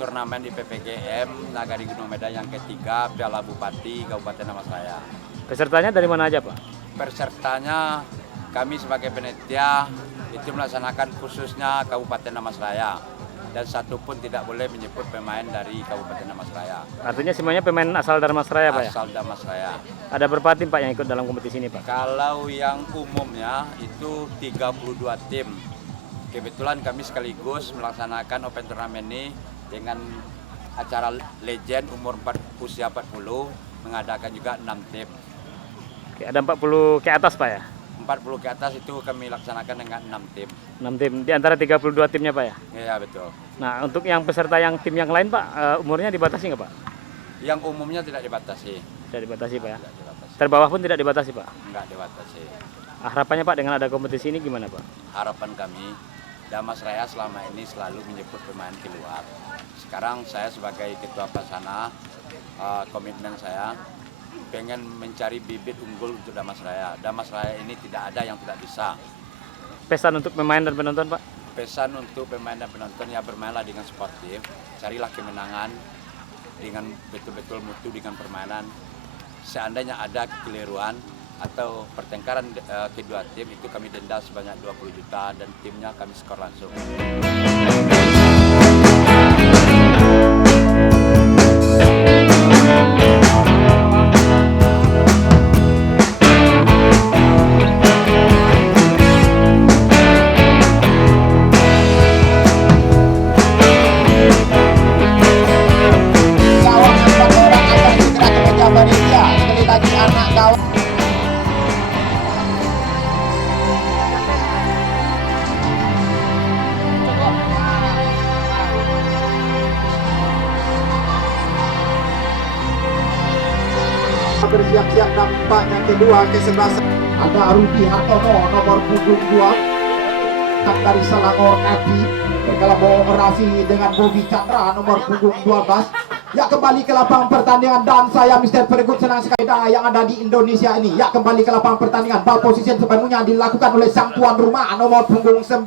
Turnamen di PPGM Nagari Gunung Medan yang ketiga Piala Bupati Kabupaten Damastraya. Pesertanya dari mana aja, Pak? Pesertanya kami sebagai panitia itu melaksanakan khususnya Kabupaten Damastraya dan satu pun tidak boleh menyebut pemain dari Kabupaten Damastraya. Artinya semuanya pemain asal Damastraya, Pak ya? Asal Damastraya. Ada berapa tim, Pak, yang ikut dalam kompetisi ini, Pak? Kalau yang umumnya itu 32 tim. Kebetulan kami sekaligus melaksanakan open turnamen ini dengan acara legend usia 40, mengadakan juga 6 tim. Oke, ada 40 ke atas, Pak ya? 40 ke atas itu kami laksanakan dengan 6 tim. 6 tim, di antara 32 timnya, Pak ya? Iya, betul. Nah, untuk yang peserta yang tim yang lain, Pak, umurnya dibatasi nggak, Pak? Yang umumnya tidak dibatasi. Tidak dibatasi, Pak ya? Tidak dibatasi. Terbawah pun tidak dibatasi, Pak? Enggak dibatasi. Harapannya, Pak, dengan ada kompetisi ini gimana, Pak? Harapan kami, Damastraya selama ini selalu menyebut pemain keluar. Sekarang saya sebagai ketua pelaksana, komitmen saya pengen mencari bibit unggul untuk Damastraya. Damastraya ini tidak ada yang tidak bisa. Pesan untuk pemain dan penonton, Pak? Pesan untuk pemain dan penonton, ya bermainlah dengan sportif, carilah kemenangan dengan betul-betul mutu dengan permainan. Seandainya ada kekeliruan atau pertengkaran kedua tim, itu kami denda sebanyak 20 juta dan timnya kami skor langsung. Bersiap-siap nampaknya kedua ke sebelah ada Rudi Hartono nomor punggung 2 dari Selangor Adi berkolaborasi dengan Bobi Chandra nomor punggung 12. Ya, kembali ke lapangan pertandingan dan saya Mr. Pergut senang sekali yang ada di Indonesia ini. Ya, kembali ke lapangan pertandingan. Ball position sepenuhnya dilakukan oleh sang tuan rumah nomor punggung 9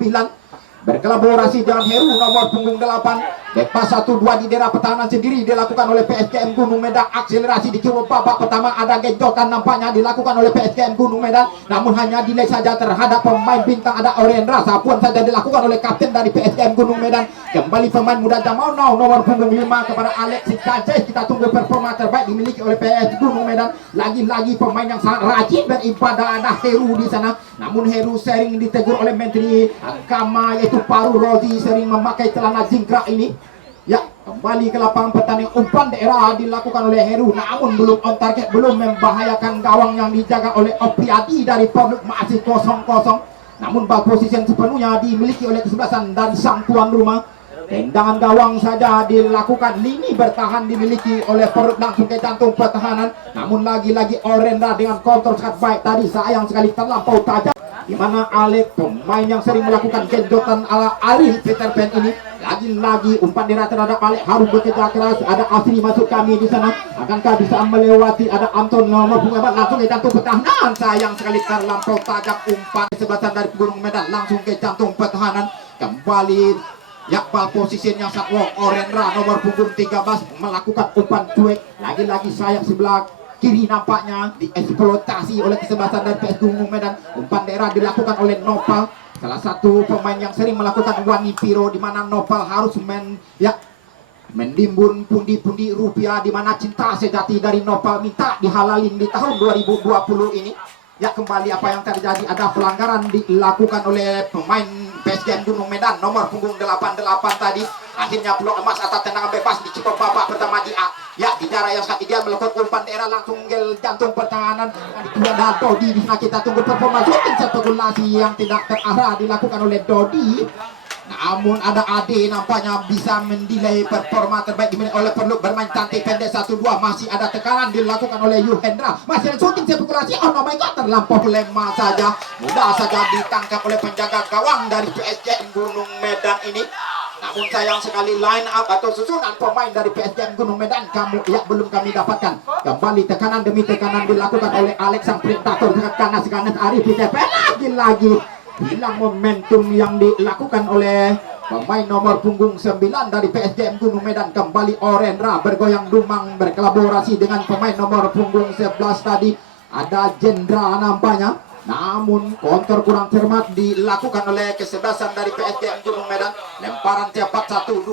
berkolaborasi dengan Heru nomor punggung 8. Depas 1-2 di daerah pertahanan sendiri dilakukan oleh PSKM Gunung Medan. Akselerasi di babak pertama ada genjotan nampaknya dilakukan oleh PSKM Gunung Medan, namun hanya delay saja terhadap pemain bintang ada Orendra. Sapuan saja dilakukan oleh kapten dari PSKM Gunung Medan. Kembali pemain muda Jamal Now nomor punggung 5 kepada Alexis Sanchez. Kita tunggu performa terbaik dimiliki oleh PS Gunung Medan. Lagi-lagi pemain yang sangat rajin beribadah ada Heru di sana, namun Heru sering ditegur oleh Menteri Agama yaitu Paru Rozi, sering memakai celana jingkrak ini. Ya, kembali ke lapangan pertandingan. Umpan daerah dilakukan oleh Heru, namun belum on target, belum membahayakan gawang yang dijaga oleh Opriadi dari Pondok, masih 0-0. Namun ball position sepenuhnya dimiliki oleh kesebelasan dari sang tuan rumah. Tendangan gawang saja dilakukan, lini bertahan dimiliki oleh Perut langsung ke jantung pertahanan. Namun lagi-lagi Orendra dengan kontrol sangat baik tadi, sayang sekali terlampau tajam. Di mana Alex, pemain yang sering melakukan genjotan ala Ariel Peter Pan ini, lagi-lagi umpan daerah terhadap Alex harus bekerja keras. Ada Asri masuk kami di sana, akankah bisa melewati? Ada Anton nomor punggung 4 langsung ke jantung pertahanan, sayang sekali terlampau tajam umpan sebelasan dari Gunung Medan langsung ke jantung pertahanan. Kembali ya, ball position yang sangat Orendra nomor punggung 13 melakukan umpan cuek, lagi-lagi sayap sebelah kiri nampaknya dieksploitasi oleh kesebelasan dari PS Gunung Medan. Umpan daerah dilakukan oleh Nopal, salah satu pemain yang sering melakukan Wani Piro, di mana Nopal harus mendimbun pundi-pundi rupiah, di mana cinta sejati dari Nopal minta dihalalin di tahun 2020 ini. Ya, kembali apa yang terjadi, ada pelanggaran dilakukan oleh pemain PSGM Gunung Medan nomor punggung 88 tadi. Akhirnya peluang emas atas tendangan bebas di Cipok babak pertama di ya, di jarak yang sangat ideal melakukan umpan daerah langsung ke jantung pertahanan. Dan Dodi di sana kita tunggu performa shooting spekulasi yang tidak terarah dilakukan oleh Dodi. Namun ada Ade nampaknya bisa mendelay performa terbaik dimiliki oleh Perluk, bermain cantik pendek 1-2. Masih ada tekanan dilakukan oleh Yuhendra, masih ada shooting spekulasi. Oh my god, terlampau lemah saja, mudah saja ditangkap oleh penjaga gawang dari PSGM Gunung Medan ini. Namun sayang sekali line up atau susunan pemain dari PSGM Gunung Medan belum kami dapatkan. Kembali tekanan demi tekanan dilakukan oleh Alex sang Predator dengan kanan Arif lagi hilang momentum yang dilakukan oleh pemain nomor punggung 9 dari PSGM Gunung Medan. Kembali Orendra bergoyang dumang berkolaborasi dengan pemain nomor punggung 11 tadi, ada Jendra nampaknya. Namun konter kurang cermat dilakukan oleh kesebelasan dari PSGM Gunung Medan. Lemparan cepat 1-2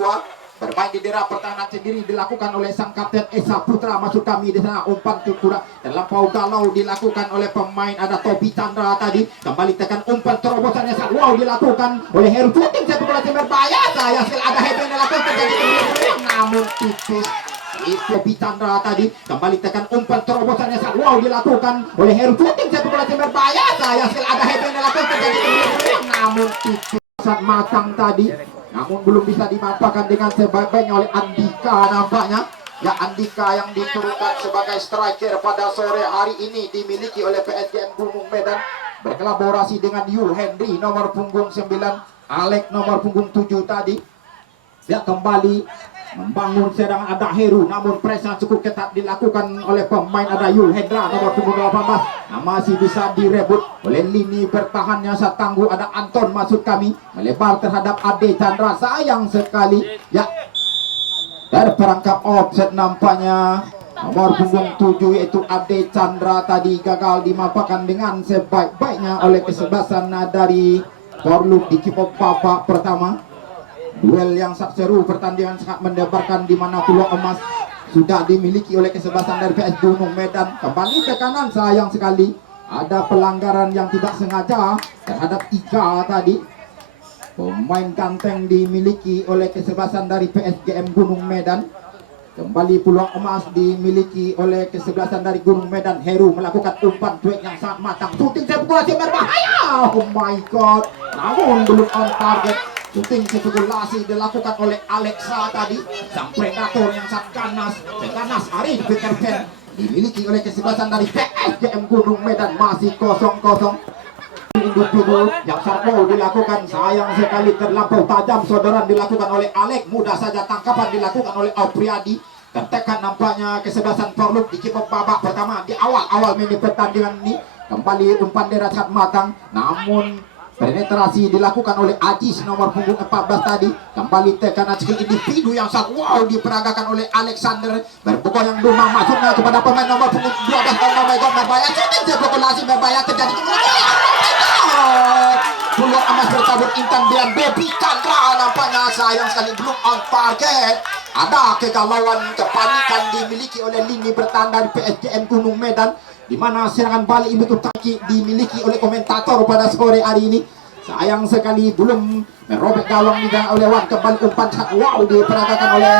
bermain di daerah pertahanan sendiri dilakukan oleh sang kapten Esa Putra. Masuk kami di sana umpan kurang terlampau galau dilakukan oleh pemain, ada Topi Chandra tadi. Kembali tekan umpan terobosannya sangat wow dilakukan oleh Heru. Shooting saya populasi berbahaya, saya ada hebat yang dilakukan terjadi namun tipis. Topi Chandra tadi kembali tekan umpan terobosannya sangat wow dilakukan oleh Heru. Shooting saya populasi berbahaya, saya ada hebat yang dilakukan terjadi namun tipis saat matang tadi, namun belum bisa dimanfaatkan dengan sebaik-baiknya oleh Andika nampaknya. Ya, Andika yang diturunkan sebagai striker pada sore hari ini dimiliki oleh PSGM Gunung Medan berkolaborasi dengan Yul Henry nomor punggung 9, Alex nomor punggung 7 tadi. Ya, kembali membangun serangan, ada Heru, namun press yang cukup ketat dilakukan oleh pemain, ada Yul Hendra nomor punggung 18. Masih bisa direbut oleh lini bertahannya saat tangguh, ada Anton masuk kami melebar terhadap Ade Chandra. Sayang sekali ya, terperangkap offset nampaknya nomor punggung 7 yaitu Ade Chandra tadi gagal dimanfaatkan dengan sebaik-baiknya oleh kesebelasan dari Porluk di kipok babak pertama. Duel yang sangat seru, pertandingan sangat mendebarkan di mana peluang emas sudah dimiliki oleh kesebelasan dari PS Gunung Medan. Kembali ke kanan, sayang sekali ada pelanggaran yang tidak sengaja terhadap Ika tadi. Pemain ganteng dimiliki oleh kesebelasan dari PSGM Gunung Medan. Kembali peluang emas dimiliki oleh kesebelasan dari Gunung Medan. Heru melakukan umpan duet yang sangat matang. Shooting spekulasi berbahaya. Oh my god. Namun belum on target. Shooting spekulasi dilakukan oleh Alexa tadi. Sang Predator yang sangat ganas Arif Peterpen dimiliki oleh kesebelasan dari PSGM Gunung Medan. Masih 0-0. Individu yang sangat mau dilakukan, sayang sekali terlampau tajam saudaraan dilakukan oleh Alex. Mudah saja tangkapan dilakukan oleh Aupriadi. Tertekan nampaknya kesebelasan Porluk di kipok babak pertama di awal mini pertandingan ini. Kembali umpan daerah sangat matang, namun penetrasi dilakukan oleh Ajis nomor punggung 14 tadi. Kembali tekanan skill individu yang sangat wow diperagakan oleh Alexander. Berpukul yang dumang masuknya kepada pemain nomor punggung 12. Oh my god, berbahaya. Spekulasi berbahaya terjadi peluang emas bertabur Intan Bian Bobby Chandra nampaknya sayang sekali belum on target. Ada kegalauan, kepanikan dimiliki oleh lini bertahan dari PSGM Gunung Medan, di mana serangan balik ini dimiliki oleh komentator pada sore hari ini. Sayang sekali belum merobek gawang oleh Wan. Kembali umpan wow diperagakan oleh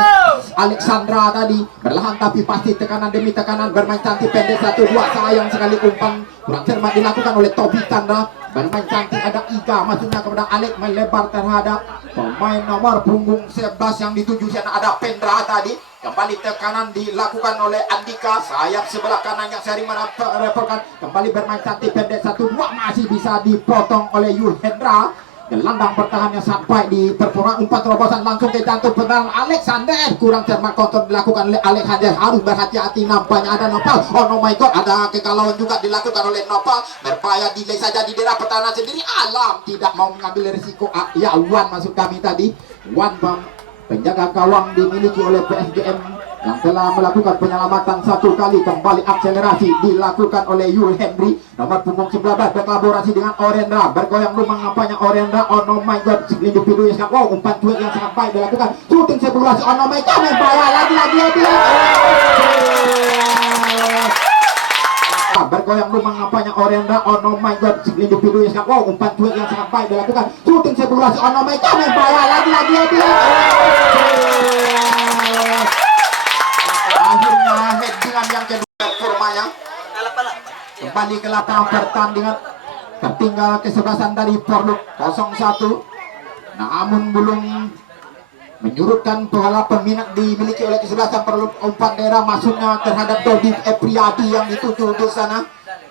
Alexandra tadi. Berlahan tapi pasti tekanan demi tekanan, bermain cantik pendek 1-2. Sayang sekali umpan kurang cermat dilakukan oleh Tobi Chandra. Bermain cantik, ada Ika maksudnya kepada Alex melebar terhadap pemain nomor punggung 11 yang dituju sana, ada Pendra tadi. Kembali tekanan dilakukan oleh Andika, sayap sebelah kanan yang sering merepotkan. Kembali bermain cantik pendek 1-2, masih bisa dipotong oleh Yul Hendra. Gelandang bertahan yang sangat baik di performa umpan terobosan langsung ke jantung penang Alexander. Kurang cermat kontrol dilakukan oleh Alexander, harus berhati-hati nampaknya ada Nopal. Oh my god, ada kegalauan juga dilakukan oleh Nopal. Berbahaya delay saja di daerah pertahanan sendiri. Alam tidak mau mengambil risiko. Ya, Wan masuk kami tadi. Wan penjaga gawang dimiliki oleh PSGM yang telah melakukan penyelamatan satu kali. Kembali akselerasi dilakukan oleh Yul Henry nomor punggung 19 berkolaborasi dengan Orendra. Bergoyang lumang nampaknya Orendra. Oh my god, individu yang sangat wow, umpan cuek yang sangat baik dilakukan. Shooting spekulasi. Oh my god, bahaya lagi. Bergoyang lumang nampaknya Orendra. Oh my god, individu yang sangat wow, umpan cuek yang sangat baik dilakukan. Shooting spekulasi. Oh my god, bahaya lagi. Akhirnya headingan yang kedua performanya. Kembali ke lapangan pertandingan. Tertinggal kesebelasan dari Porluk 0-1. Namun belum menyurutkan bola peminat dimiliki oleh kesebelasan Porluk. Umpan daerah masuknya terhadap Dodi Epriadi yang dituju ke sana.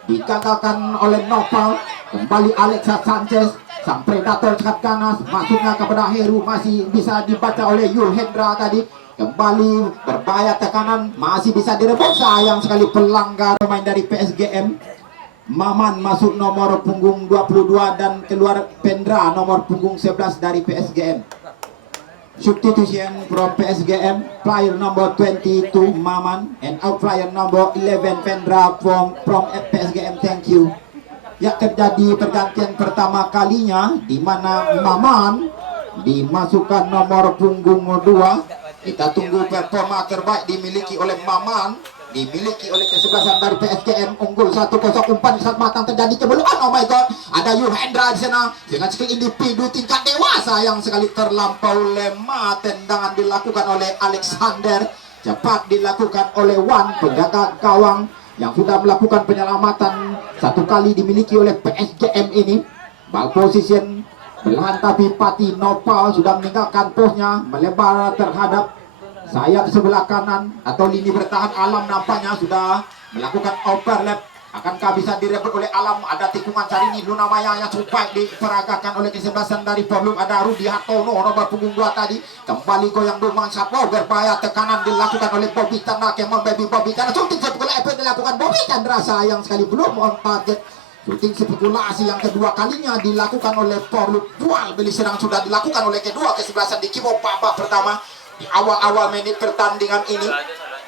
Digagalkan oleh Nopal. Kembali Alexa Sanchez sang predator sangat ganas, masuknya kepada Heru masih bisa dibaca oleh Yul Hendra tadi. Kembali berbahaya tekanan, masih bisa direbut, sayang sekali pelanggar pemain dari PSGM. Maman masuk nomor punggung 22 dan keluar Pendra nomor punggung 11 dari PSGM. Substitution from PSGM, player number 22 Maman and out player number 11 Pendra from PSGM. Thank you. Ya, terjadi pergantian pertama kalinya di mana Maman dimasukkan nomor punggung 2. Kita tunggu performa terbaik dimiliki oleh Maman, dimiliki oleh kesebelasan dari PSGM. Unggul 1-0, umpan saat matang terjadi kebeluan. Oh my god, ada Yul Hendra di sana dengan skill individu tingkat dewasa yang sekali terlampau lemah. Tendangan dilakukan oleh Alexander, cepat dilakukan oleh Wan, penjaga gawang yang sudah melakukan penyelamatan satu kali dimiliki oleh PSGM ini. Ball position belahan, tapi Pati Nopal sudah meninggalkan posnya, melebar terhadap sayap sebelah kanan atau lini bertahan. Alam nampaknya sudah melakukan overlap. Akankah bisa direbut oleh Alam? Ada tikungan cari ini Luna Maya yang cukup diperagakan oleh kesebelasan dari Porlum. Ada Rudi Hartono nomor punggung 2 tadi. Kembali goyang Dumang Satwa, berbahaya tekanan dilakukan oleh Bobby Chandra. Kemon baby Bobby Chandra, shooting spekulasi dilakukan Bobby Chandra, sayang sekali belum on target. Shooting spekulasi yang kedua kalinya dilakukan oleh Porlum. Dual beli serang sudah dilakukan oleh kedua kesebelasan di Kimo babak pertama. Di awal-awal menit pertandingan ini,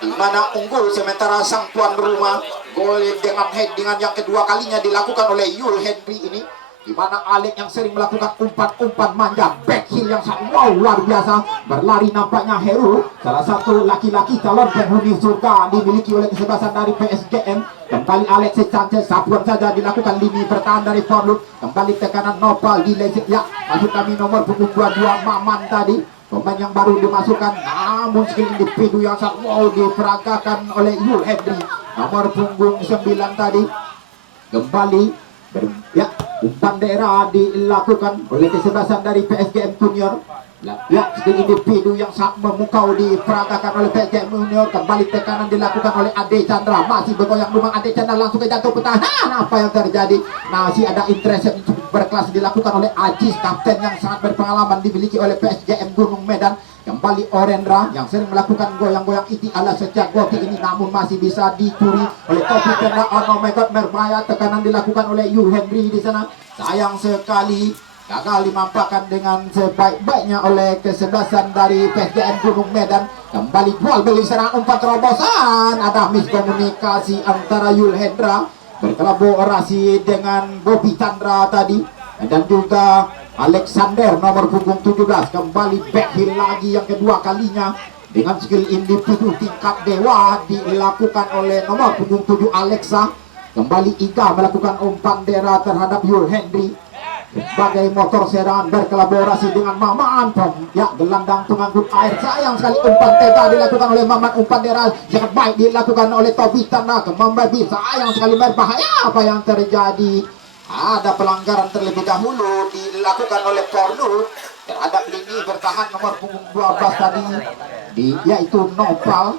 di mana unggul sementara sang tuan rumah gol dengan headingan yang kedua kalinya dilakukan oleh Yul Henry ini, di mana Alek yang sering melakukan umpan-umpan manja back heel yang sangat luar biasa. Berlari nampaknya Heru, salah satu laki-laki calon penghuni surga dimiliki oleh kesebelasan dari PSGM. Kembali Alex Sanchez, sapuan saja dilakukan lini pertahanan dari Porlum. Kembali tekanan Nopal di Lezit, ya masuk kami nomor punggung 22 Maman tadi, pemain yang baru dimasukkan, namun skill individu yang sangat diperagakan oleh Yul Henry nomor punggung 9 tadi. Kembali umpan daerah dilakukan oleh kesebelasan dari PSGM Junior. Ya, skill individu yang sangat memukau diperagakan oleh PSGM Junior. Kembali tekanan dilakukan oleh Ade Chandra, masih bergoyang Dumang. Ade Chandra langsung ke jantung pertahanan. Apa yang terjadi? Masih ada intercept berkelas dilakukan oleh Ajis, kapten yang sangat berpengalaman dimiliki oleh PSGM Gunung Medan. Kembali Orendra yang sering melakukan goyang-goyang iti ala sejak Goki ini, namun masih bisa dicuri oleh Topi Chandra. Oh my god, berbahaya tekanan dilakukan oleh Yul Henry di sana. Sayang sekali gagal dimampakkan dengan sebaik-baiknya oleh kesebelasan dari PSGM Gunung Medan. Kembali jual beli serangan, umpan terobosan, ada miskomunikasi antara Yul Hendra berkolaborasi dengan Bobby Chandra tadi, dan juga Alexander nomor punggung 17. Kembali back heel lagi yang kedua kalinya dengan skill individu tingkat dewa dilakukan oleh nomor punggung 7 Alexa. Kembali Iga melakukan umpan daerah terhadap Yul Henry sebagai motor serangan berkolaborasi dengan Maman. Ya, gelandang pengangkut air, sayang sekali umpan tega dilakukan oleh Maman. Umpan daerah sangat baik dilakukan oleh Tobi Tana. Kembali sayang sekali berbahaya. Apa yang terjadi? Ada pelanggaran terlebih dahulu dilakukan oleh Porlu terhadap lini bertahan nomor punggung 12 tadi, yaitu Nopal,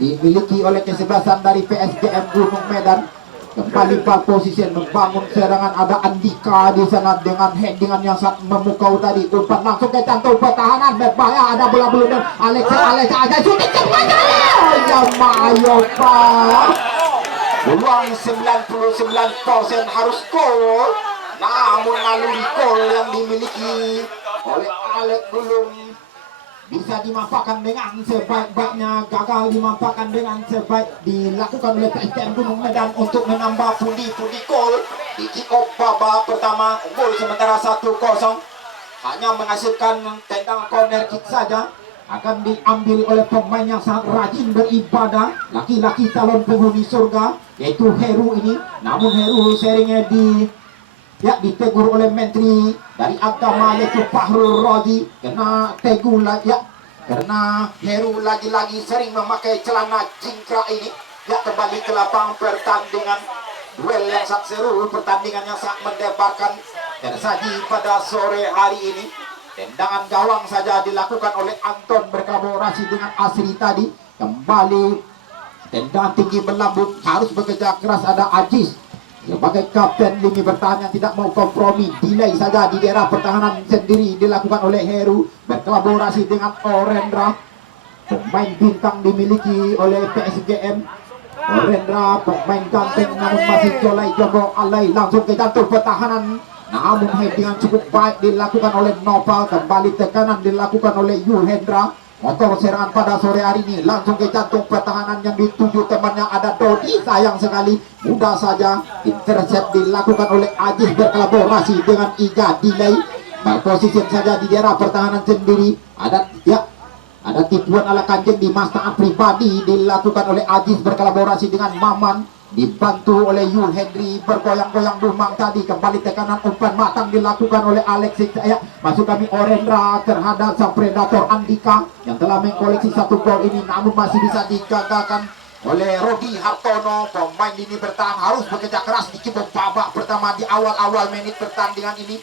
dimiliki oleh kesebelasan dari PSGM Gunung Medan. Kembali ball position membangun serangan, ada Andika di sana dengan headingan yang sangat memukau tadi. Umpan langsung ke jantung pertahanan, berbahaya, ada bola belum. Alex aja shooting semuanya. Ya Mayopa. Peluang 99% harus gol, namun naluri gol yang dimiliki oleh Alex belum bisa dimanfaatkan dengan sebaik-baiknya. Gagal dimanfaatkan dengan sebaik dilakukan oleh PSGM Gunung Medan untuk menambah pundi-pundi gol di kick-off babak pertama. Gol sementara 1-0, hanya menghasilkan tendangan corner kick saja. Akan diambil oleh pemain yang sangat rajin beribadah, laki-laki calon penghuni surga, yaitu Heru ini. Namun Heru seringnya ditegur oleh Menteri dari Agama, yaitu Fahrul Razi, karena tegur karena Heru lagi-lagi sering memakai celana jingkrak ini. Ya, kembali ke lapangan pertandingan, duel yang sangat seru, pertandingan yang sangat mendebarkan tersaji pada sore hari ini. Tendangan gawang saja dilakukan oleh Anton berkolaborasi dengan Asri tadi. Kembali tendangan tinggi berlambut, harus bekerja keras, ada Ajis sebagai kapten lini bertahan yang tidak mau kompromi. Delay saja di daerah pertahanan sendiri dilakukan oleh Heru berkolaborasi dengan Orendra. Pemain bintang dimiliki oleh PSGM. Orendra pemain ganteng namun masih jolai jogo alai, langsung ke jantung pertahanan. Namun headingan cukup baik dilakukan oleh Nopal, kembali tekanan dilakukan oleh Yuhendra. Motor serangan pada sore hari ini langsung ke jantung pertahanan yang dituju temannya ada Dodi, sayang sekali mudah saja intercept dilakukan oleh Ajis berkolaborasi dengan Iga. Delay berposisi saja di daerah pertahanan sendiri. Ada tipuan ala kanjeng di masa pribadi dilakukan oleh Ajis berkolaborasi dengan Maman, dibantu oleh Yul Henry bergoyang-goyang Dumang tadi. Kembali tekanan umpan matang dilakukan oleh Alexis. Masuk kami Orendra terhadap sang predator Andika yang telah mengkoleksi 1 gol ini, namun masih bisa digagalkan oleh Rodi Hartono. Pemain ini bertahan harus bekerja keras di babak pertama di awal-awal menit pertandingan ini.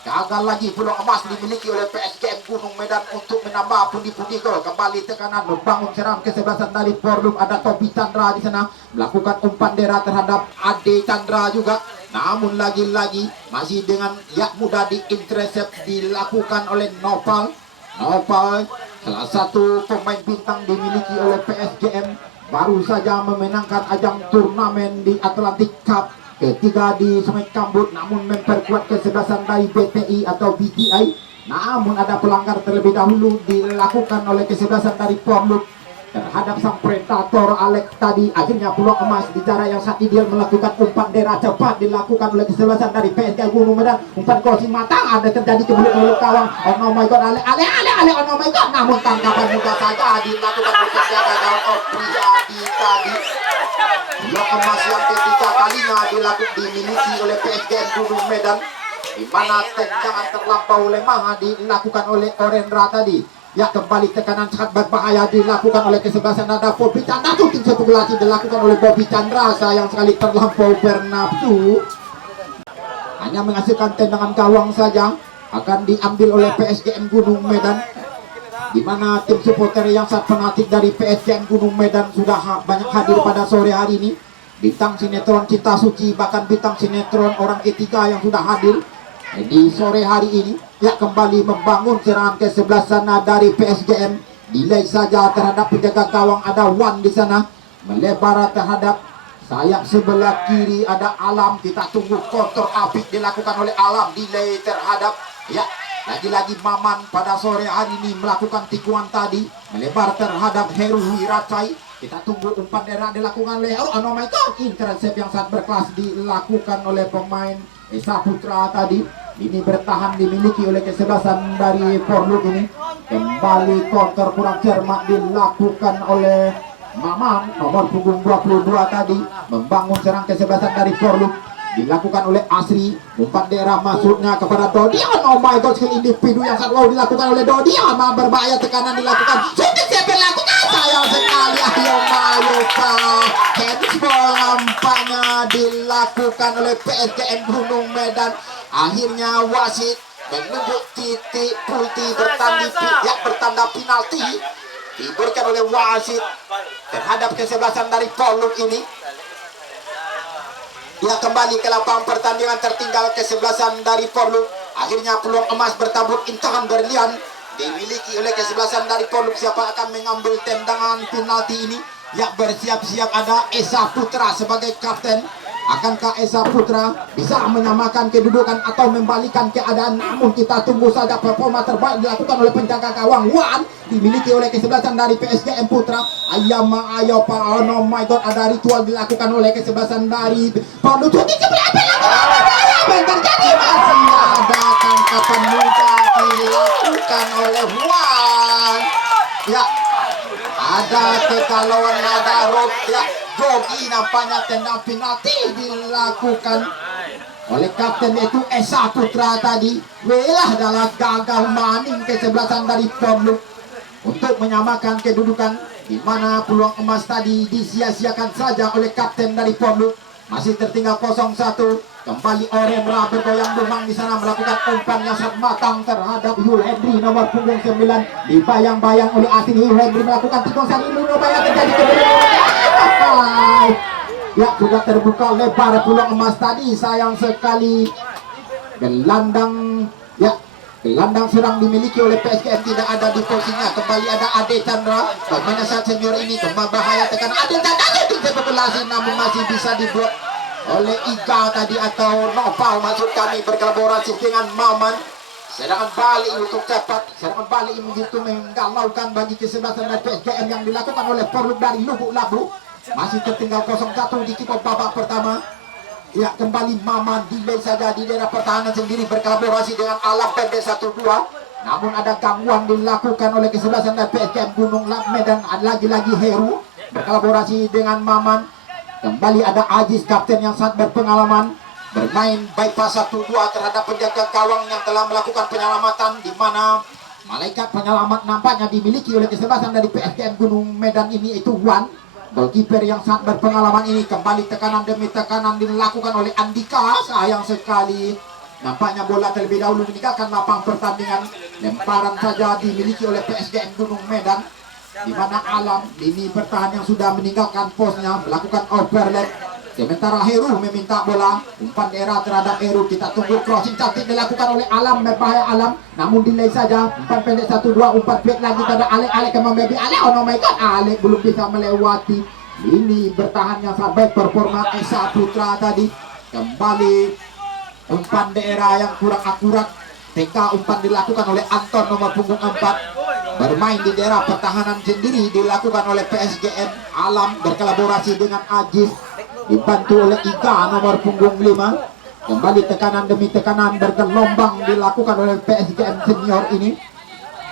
Gagal lagi peluang emas dimiliki oleh PSGM Gunung Medan untuk menambah pundi-pundi gol. Kembali tekanan membangun serangan kesebelasan dari Porlub. Ada Topi Chandra di sana melakukan umpan dera terhadap Ade Chandra juga. Namun lagi-lagi masih dengan mudah diintercept dilakukan oleh Nopal. Nopal salah satu pemain bintang dimiliki oleh PSGM, baru saja memenangkan ajang turnamen di Atlantic Cup ketiga di Sungai Kambut, namun memperkuat kesebelasan dari BTI atau BTI. Namun ada pelanggar terlebih dahulu dilakukan oleh kesebelasan dari Porlub terhadap sang predator Alex tadi. Akhirnya peluang emas di cara yang sangat ideal melakukan umpan dera cepat dilakukan oleh kesebelasan dari PSG Gunung Medan. Umpan crossing matang ada terjadi kemudian oleh kawang. Oh my god, ale oh my god, namun tangkapan juga saja dilakukan oleh penjaga gawang Opriyadi tadi. Peluang emas yang ketiga kalinya dimiliki oleh PSG Gunung Medan, di mana tendangan terlampau lemah dilakukan oleh Orendra tadi. Kembali tekanan sangat berbahaya dilakukan oleh kesebelasan ada Bobby Chandra. Shooting spekulasi dilakukan oleh Bobby Chandra, sayang sekali terlampau bernafsu, hanya menghasilkan tendangan gawang saja. Akan diambil oleh PSGM Gunung Medan, di mana tim supporter yang sangat fanatik dari PSGM Gunung Medan sudah banyak hadir pada sore hari ini. Bintang sinetron Cinta Suci, bahkan bintang sinetron Orang Ketiga yang sudah hadir di sore hari ini. Kembali membangun serangan kesebelasan dari PSGM. Delay saja terhadap penjaga gawang ada Wan di sana, melebar terhadap sayap sebelah kiri ada Alam. Kita tunggu counter apik dilakukan oleh Alam. Delay terhadap lagi-lagi Maman pada sore hari ini melakukan tikuan tadi, melebar terhadap Heru Wiracai. Kita tunggu umpan dera dilakukan oleh Heru. Oh my god, intercept yang sangat berkelas dilakukan oleh pemain Esa Putra tadi. Ini bertahan dimiliki oleh kesebelasan dari Porlub ini. Kembali counter kurang cermat dilakukan oleh Maman nomor punggung 22 tadi, membangun serang kesebelasan dari Porlub. Dilakukan oleh Asri, umpan daerah masuknya kepada Dodian. Oh my god, skill individu yang sangat wow dilakukan oleh Dodian, berbahaya, tekanan dilakukan, shooting siapa dilakukan, sayang sekali. Ayo Mayoka, handball nampaknya dilakukan oleh PSGM Gunung Medan. Akhirnya wasit menunjuk titik putih bertanda penalti diberikan oleh wasit terhadap kesebelasan dari Porlub ini. Dia kembali ke lapangan pertandingan, tertinggal kesebelasan dari Porlub. Akhirnya peluang emas bertabur intahan berlian dimiliki oleh kesebelasan dari Porlub. Siapa akan mengambil tendangan penalti ini? Bersiap-siap ada Esa Putra sebagai kapten. Akankah Esa Putra bisa menyamakan kedudukan atau membalikan keadaan? Namun kita tunggu saja. Performa terbaik dilakukan oleh penjaga gawang Wan, dimiliki oleh kesebelasan dari PSGM Putra. Ayo Pak, oh my god, ada ritual dilakukan oleh kesebelasan dari Porlub. Jadi terjadi, masih ada tangkapan mudah dilakukan oleh Wan. Ada kegalauan, ada rob Jogi, nampaknya tendang penalti dilakukan oleh kapten yaitu Esa Putra tadi. Adalah gagal maning kesebelasan dari Porlub untuk menyamakan kedudukan, di mana peluang emas tadi disia-siakan saja oleh kapten dari Porlub. Masih tertinggal 0-1. Kembali Orendra bergoyang Dumang di sana melakukan umpan yang sangat matang terhadap Yul Henry nomor punggung 9. Dibayang-bayang oleh Asing. Yul Henry melakukan tikung sang ini, bayang terjadi kemudian Ya, sudah terbuka lebar peluang emas tadi. Sayang sekali gelandang, ya, gelandang serang dimiliki oleh PSGM tidak ada di posisinya. Kembali ada Ade Chandra. Bagaimana saat senior ini kembali bahaya tekan Ade Chandra spekulasi, namun masih bisa dibuat oleh Iga tadi atau Noval maksud kami berkolaborasi dengan Maman. Serangan balik untuk cepat, serangan balik begitu menggalaukan bagi kesebelasan dari PSGM yang dilakukan oleh Porluk dari Lubuk Labu. Masih tertinggal 0-1 di kick off babak pertama. Ya, kembali Maman delay saja di daerah pertahanan sendiri berkolaborasi dengan Alam pendek 1-2. Namun ada gangguan dilakukan oleh kesebelasan dari PSGM Gunung Medan. Lagi-lagi Heru berkolaborasi dengan Maman. Kembali ada Aziz, kapten yang sangat berpengalaman, bermain bypass 1-2 terhadap penjaga gawang yang telah melakukan penyelamatan, di mana malaikat penyelamat nampaknya dimiliki oleh kesebelasan dari PSGM Gunung Medan ini, itu Wan. Goalkeeper yang sangat berpengalaman ini. Kembali tekanan demi tekanan dilakukan oleh Andika. Sayang sekali nampaknya bola terlebih dahulu meninggalkan lapang pertandingan. Lemparan saja dimiliki oleh PSGM Gunung Medan, di mana Alam ini bertahan yang sudah meninggalkan posnya melakukan overlap. Sementara Heru meminta bola, umpan daerah terhadap Heru. Kita tunggu crossing cantik dilakukan oleh Alam, berbahaya Alam, namun delay saja. Umpan pendek 1-2, umpan back lagi pada Alek. Alek kembali baby Alek, oh my god, Alek belum bisa melewati. Ini bertahan yang sangat baik performa Esa Putra tadi. Kembali umpan daerah yang kurang akurat. TK umpan dilakukan oleh Anton nomor punggung 4. Bermain di daerah pertahanan sendiri dilakukan oleh PSGM. Alam berkolaborasi dengan Aziz, dibantu oleh Ika nomor punggung 5. Kembali tekanan demi tekanan bergelombang dilakukan oleh PSGM senior ini.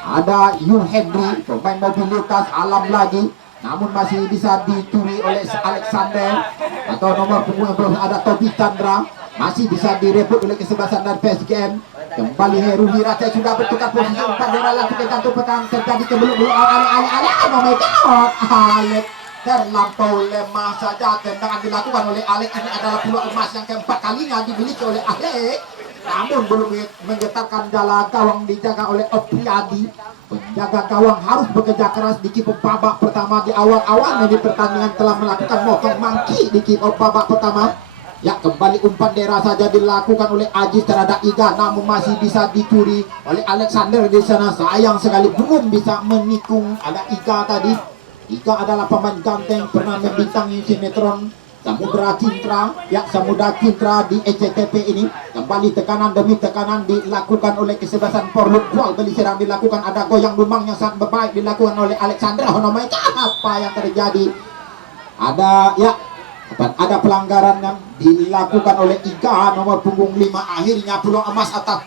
Ada Yu Henry, pemain mobilitas. Alam lagi, namun masih bisa dituri oleh Alexander atau nomor punggung 11 ada Tobi Chandra, masih bisa direbut oleh kesebelasan dari PSGM. Kembali Heru Wiracai sudah bertukar posisi, umpan daerah langsung ke kantung petang terjadi kebeluk-beluk Ale oh my god, Alek terlampau lemah saja. Tendangan dilakukan oleh Alek, ini adalah peluang emas yang keempat kalinya dimiliki oleh Alek, namun belum menggetarkan jala gawang dijaga oleh Opriadi. Penjaga gawang harus bekerja keras di kick off babak pertama. Di awal-awalnya di pertandingan telah melakukan motong mangki di kick off babak pertama. Ya, kembali umpan daerah saja dilakukan oleh Aziz terhadap Iga, namun masih bisa dicuri oleh Alexander di sana. Sayang sekali belum bisa menikung. Ada Iga tadi. Iga adalah pemain ganteng, pernah membintangi sinetron Samudra Cintra. Ya, Samudra Cintra di SCTV ini. Kembali tekanan demi tekanan dilakukan oleh kesebelasan Porluk. Jual beli serang dilakukan. Ada goyang lumang yang sangat baik dilakukan oleh Alexander. Oh my god, apa yang terjadi? Ada pelanggaran yang dilakukan oleh Iga nomor punggung 5. Akhirnya peluang emas atas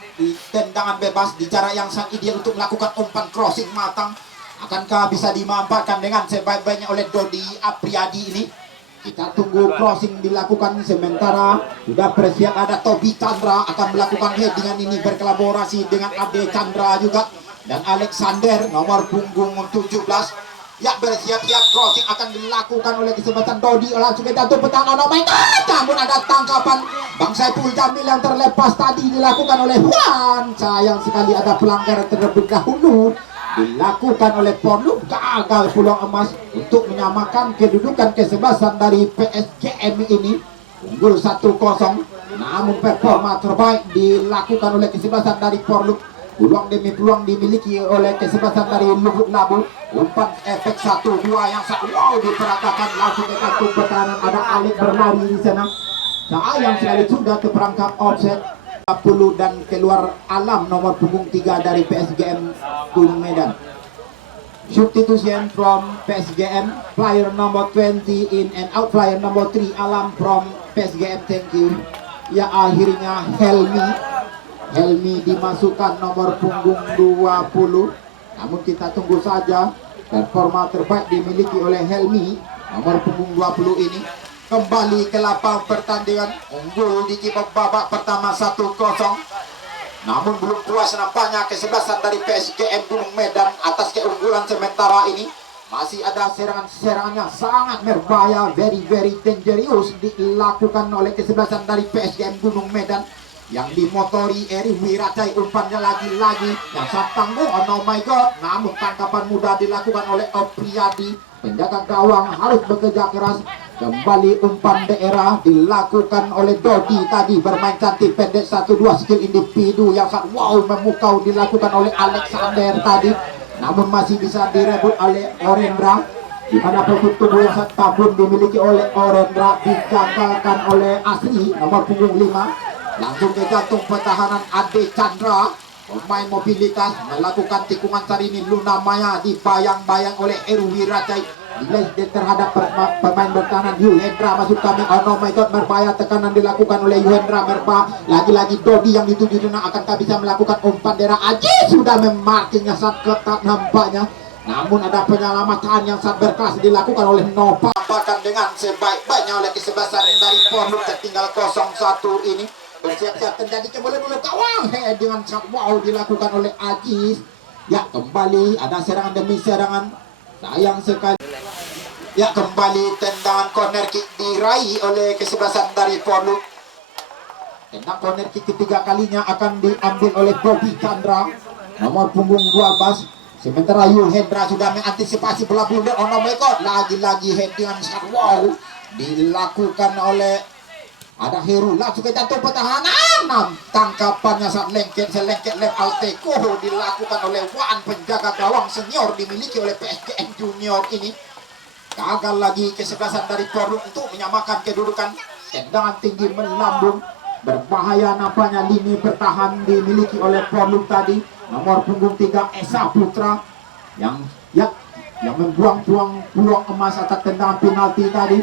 tendangan bebas di jarak yang sangat ideal untuk melakukan umpan crossing matang. Akankah bisa dimanfaatkan dengan sebaik-baiknya oleh Dodi Apriadi ini? Kita tunggu crossing dilakukan. Sementara sudah bersiap ada Tobi Chandra akan melakukan headingan ini berkolaborasi dengan Ade Chandra juga dan Alexander nomor punggung 17. Ya, bersiap-siap crossing akan dilakukan oleh kesempatan Dodi langsung ke jantung petang. Oh my god, namun ada tangkapan Bang Saiful Jamil yang terlepas tadi dilakukan oleh Juan. Sayang sekali ada pelanggaran terlebih dahulu dilakukan oleh Porluk. Gagal peluang emas untuk menyamakan kedudukan kesebelasan dari PSGM ini. Unggul 1-0, namun performa terbaik dilakukan oleh kesebelasan dari Porluk. Peluang demi peluang dimiliki oleh kesebelasan dari Lubuk Labu. Umpan efek 1-2 yang wow diperagakan langsung ke kantung pertahanan. Ada Alek berlari di sana. Sayang sekali sudah terperangkap offset 40 dan keluar Alam nomor punggung 3 dari PSGM Gunung Medan. Substitution from PSGM, player number 20 in and out, player number 3 Alam from PSGM. Thank you. Ya, akhirnya Helmi dimasukkan nomor punggung 20. Namun kita tunggu saja. Performa terbaik dimiliki oleh Helmi nomor punggung 20 ini. Kembali ke lapang pertandingan. Unggul di kick off babak pertama 1-0. Namun belum puas nampaknya kesebelasan dari PSGM Gunung Medan atas keunggulan sementara ini. Masih ada serangan-serangan yang sangat berbahaya, very dangerous dilakukan oleh kesebelasan dari PSGM Gunung Medan yang dimotori Eri Wiracai. Umpannya lagi-lagi yang sangat tangguh. Oh my god, namun tangkapan mudah dilakukan oleh Opriadi. Penjaga gawang harus bekerja keras. Kembali umpan daerah dilakukan oleh Dodi tadi, bermain cantik pendek 1-2 skill individu yang sangat wow memukau dilakukan oleh Alexander tadi, namun masih bisa direbut oleh Orendra, di mana posisi tubuh yang sangat tabun dimiliki oleh Orendra digagalkan oleh Asri nomor punggung 5. Langsung ke jantung pertahanan Ade Chandra, pemain mobilitas melakukan tikungan cari ini. Luna Maya dibayang-bayang oleh Erwi Rajai, nilai terhadap pemain bertahanan Yuhendra masuk kami. Oh my god, berbahaya, tekanan dilakukan oleh Yuhendra Merba. Lagi-lagi Dodi yang dituju dan akankah bisa melakukan umpan daerah. Aji sudah memarkingnya sangat ketat nampaknya, namun ada penyelamatan yang sangat berkelas dilakukan oleh Nova, bahkan dengan sebaik-baiknya oleh kesebelasan dari Pornuk. Tertinggal 0-1 ini, bersiap-siap terjadi kembali oleh gawang dengan sangat wow dilakukan oleh Ajis. Ya, kembali ada serangan demi serangan, sayang sekali. Ya, kembali tendangan corner kick diraih oleh kesebelasan dari Pornuk. Tendang corner kick ketiga kalinya akan diambil oleh Bobby Chandra nomor punggung 12. Sementara Yuhendra sudah mengantisipasi bola blunder. Oh my god, lagi-lagi headingan sangat wow dilakukan oleh ada Heru, langsung ke jantung pertahanan. Tangkapannya saat lengket left Alteco dilakukan oleh Wan, penjaga gawang senior dimiliki oleh PSGM Junior ini. Gagal lagi kesebelasan dari Pornuk untuk menyamakan kedudukan. Tendangan tinggi melambung, berbahaya nampaknya lini bertahan dimiliki oleh Pornuk tadi. Nomor punggung 3 Esa Putra yang membuang peluang emas atas tendangan penalti tadi.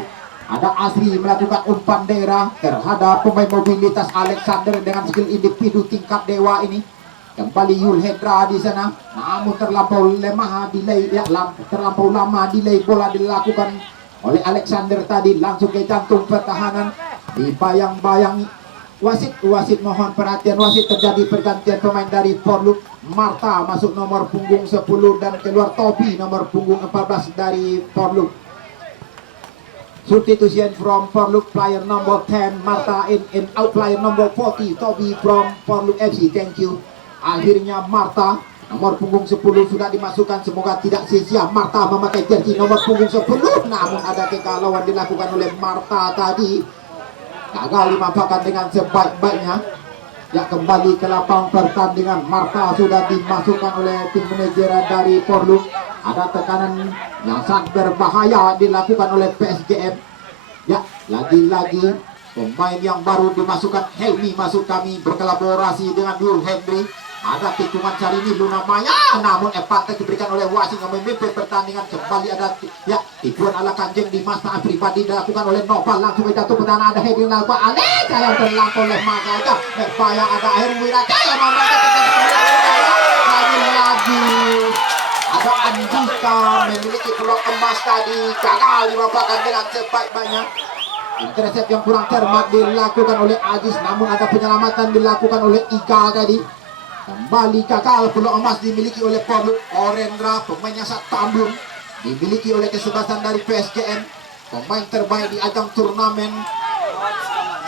Ada Asri melakukan umpan daerah terhadap pemain mobilitas Alexander dengan skill individu tingkat dewa ini. Kembali Yuhendra di sana, namun terlampau lama delay bola dilakukan oleh Alexander tadi. Langsung ke jantung pertahanan, dibayang-bayang wasit mohon perhatian wasit, terjadi pergantian pemain dari Pornuk. Marta masuk nomor punggung 10 dan keluar Tobi nomor punggung 14 dari Pornuk. Substitution from Pornuk, player number 10 Marta in out, player number 40 Tobi from Pornuk FC. Thank you. Akhirnya Marta nomor punggung 10 sudah dimasukkan, semoga tidak sia-sia Marta memakai jersey nomor punggung 10. Namun ada kegalauan dilakukan oleh Marta tadi, gagal dimanfaatkan dengan sebaik-baiknya. Ya, kembali ke lapangan pertandingan. Marta sudah dimasukkan oleh tim manajer dari Pornuk. Ada tekanan yang sangat berbahaya dilakukan oleh PSGM. Ya, lagi-lagi pemain yang baru dimasukkan, Helmi masuk kami berkolaborasi dengan Yul Henry. Ada tikungan cari ini Luna Maya, namun pantai diberikan oleh wasit yang memimpin pertandingan. Kembali ada tipuan ala kanjeng di masa pribadi dilakukan oleh Nova. Langsung jatuh pertahanan, ada heading lakukan Alex yang terlampau oleh Magaga. Berbahaya, ada Heru Wirata yang lagi-lagi ada Andika memiliki peluang emas tadi, gagal dimanfaatkan dengan sebaik-baiknya. Intercept yang kurang cermat dilakukan oleh Ajis, namun ada penyelamatan dilakukan oleh Ika tadi. Kembali gagal, peluang emas dimiliki oleh Pornuk. Orendra, pemain yang sangat tambun, dimiliki oleh kesebelasan dari PSGM, pemain terbaik di ajang turnamen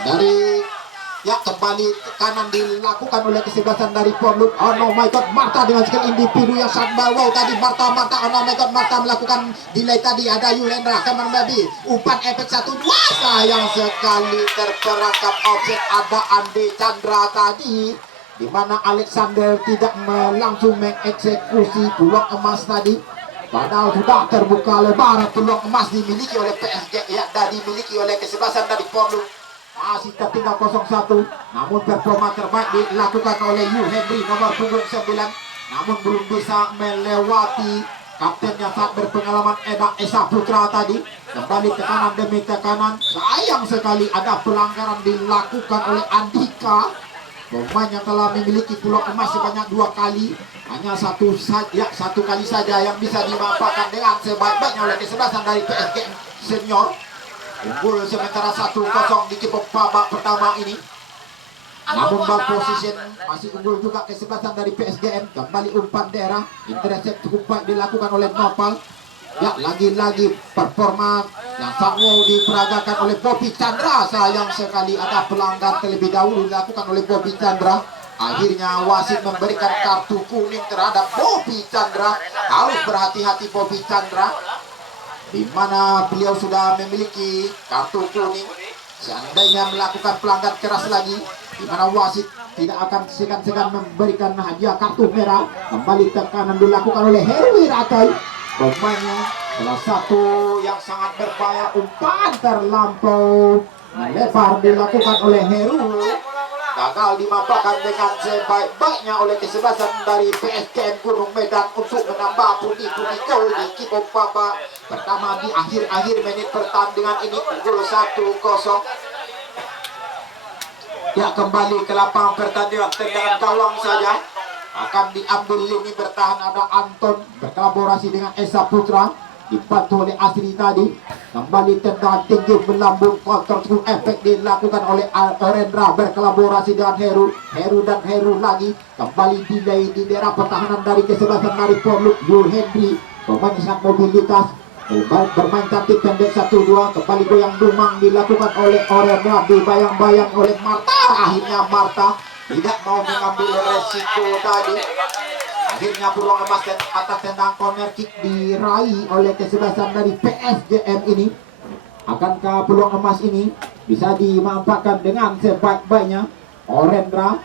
dari kembali kanan dilakukan oleh kesebelasan dari Pornuk. Oh my god, Marta dengan skill individu yang sangat wow tadi. Marta, oh my god, Marta melakukan delay tadi. Ada Yuhendra, Kamen Baby, umpan efek 1-2, sayang sekali terperangkap offset. Ada Ade Chandra tadi, di mana Alexander tidak langsung mengeksekusi peluang emas tadi. Padahal sudah terbuka lebar, peluang emas dimiliki oleh PSG dan dimiliki oleh kesebelasan dari Pornuk. Masih tertinggal 0-1, namun performa terbaik dilakukan oleh Yu Henry nomor punggung 9, namun belum bisa melewati kapten yang sangat berpengalaman Esa Putra tadi. Kembali tekanan demi tekanan, sayang sekali ada pelanggaran dilakukan oleh Andika, pemain yang telah memiliki peluang emas sebanyak 2 kali. Hanya satu kali saja yang bisa dimanfaatkan dengan sebaik-baiknya oleh kesebelasan dari PSG Senior. Unggul sementara 1-0 di kipok babak pertama ini. Namun ball position masih unggul juga kesebelasan dari PSGM. Kembali umpan daerah, intercept cukup baik dilakukan oleh Nopal. Ya, lagi-lagi performa yang sangat wow diperagakan oleh Bobby Chandra. Sayang sekali ada pelanggaran terlebih dahulu dilakukan oleh Bobby Chandra. Akhirnya wasit memberikan kartu kuning terhadap Bobby Chandra. Harus berhati-hati Bobby Chandra. di mana beliau sudah memiliki kartu kuning. Seandainya melakukan pelanggaran keras lagi, di mana wasit tidak akan segan-segan memberikan hadiah kartu merah. Kembali tekanan dilakukan oleh Heru Wiratai, pemainnya salah satu yang sangat berbahaya. Umpan terlampau melebar dilakukan oleh Heru, gagal dimanfaatkan dengan sebaik-baiknya oleh kesebelasan dari PSKM Gunung Medan untuk menambah pundi-pundi gol di kick-off babak pertama di akhir-akhir menit pertandingan ini. Unggul 1-0. Ya, kembali ke lapangan pertandingan, tendangan gawang saja akan diambil. Lini bertahan ada Anton berkolaborasi dengan Esa Putra, dibantu oleh Asri tadi. Kembali tendangan tinggi melambung, counter full efek dilakukan oleh Orendra berkolaborasi dengan Heru. Heru dan Heru lagi, kembali delay di daerah pertahanan dari kesebelasan dari Porluk. Yul Henry, pemain sangat mobilitas, bermain cantik pendek 1-2. Kembali goyang dumang dilakukan oleh Orendra, dibayang-bayang oleh Marta. Akhirnya Marta tidak mau mengambil resiko tadi. Akhirnya peluang emas atas tendang corner kick diraih oleh kesebelasan dari PSGM ini. Akankah peluang emas ini bisa dimanfaatkan dengan sebaik-baiknya? Orendra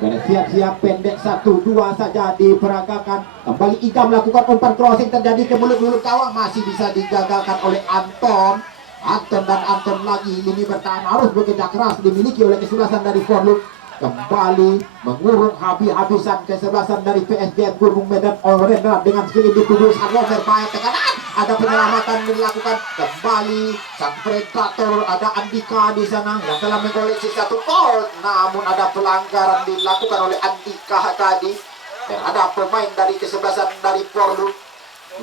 siap-siap pendek 1-2 saja diperagakan. Kembali Ika melakukan umpan crossing, terjadi ke mulut-mulut gawang, masih bisa digagalkan oleh Anton. Anton dan Anton lagi, lini bertahan harus bekerja keras dimiliki oleh kesebelasan dari Forluk. Kembali mengurung habis-habisan kesebelasan dari PSGM Gunung Medan. Orendra dengan skill individu sangat berbahaya, tekanan, ada penyelamatan dilakukan. Kembali sang predator, ada Andika di sana yang telah mengoleksi 1 gol, namun ada pelanggaran dilakukan oleh Andika tadi terhadap pemain dari kesebelasan dari Forluk.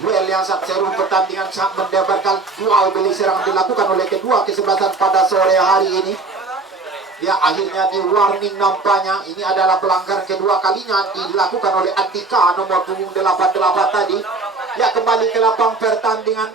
Duel yang sangat seru, pertandingan sangat mendebarkan, dual beli serang dilakukan oleh kedua kesebelasan pada sore hari ini. Ya, akhirnya di warning nampaknya. Ini adalah pelanggaran kedua kalinya dilakukan oleh Andika nomor punggung 88 tadi. Ya, kembali ke lapang pertandingan.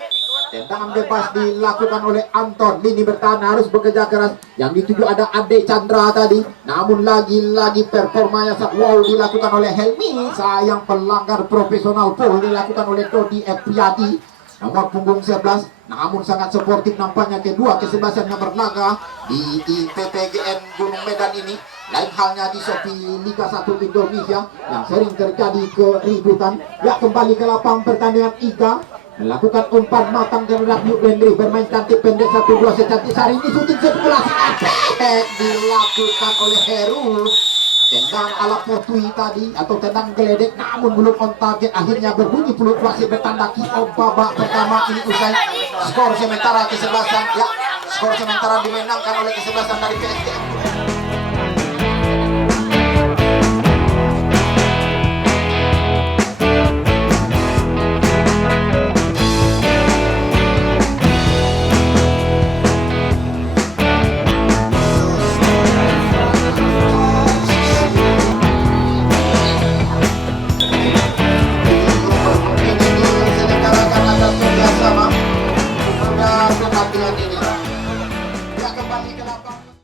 Tendangan bebas dilakukan oleh Anton. Lini bertahan harus bekerja keras. Yang dituju ada Ade Chandra tadi. Namun lagi-lagi performanya sangat wow dilakukan oleh Helmi. Sayang pelanggar profesional full dilakukan oleh Dodi Epriadi nomor punggung 11. Namun sangat sportif nampaknya kedua kesebelasan yang berlaga di PPGM Gunung Medan ini. Lain halnya di Sofi Liga 1 Indonesia yang sering terjadi keributan. Ya, kembali ke lapang pertandingan. Iga melakukan umpan matang terhadap Yul Henry, bermain cantik pendek 1-2 secantik sari ini. Shooting sirkulasi efek dilakukan oleh Heru. Tendang ala potui tadi atau tendang geledek, namun belum on target. Akhirnya berbunyi peluit wasit bertanda kick-off babak pertama ini usai. Skor sementara kesebelasan, ya, skor sementara dimenangkan oleh kesebelasan dari PSGM. Pertandingan ini ya, kembali ke lapang.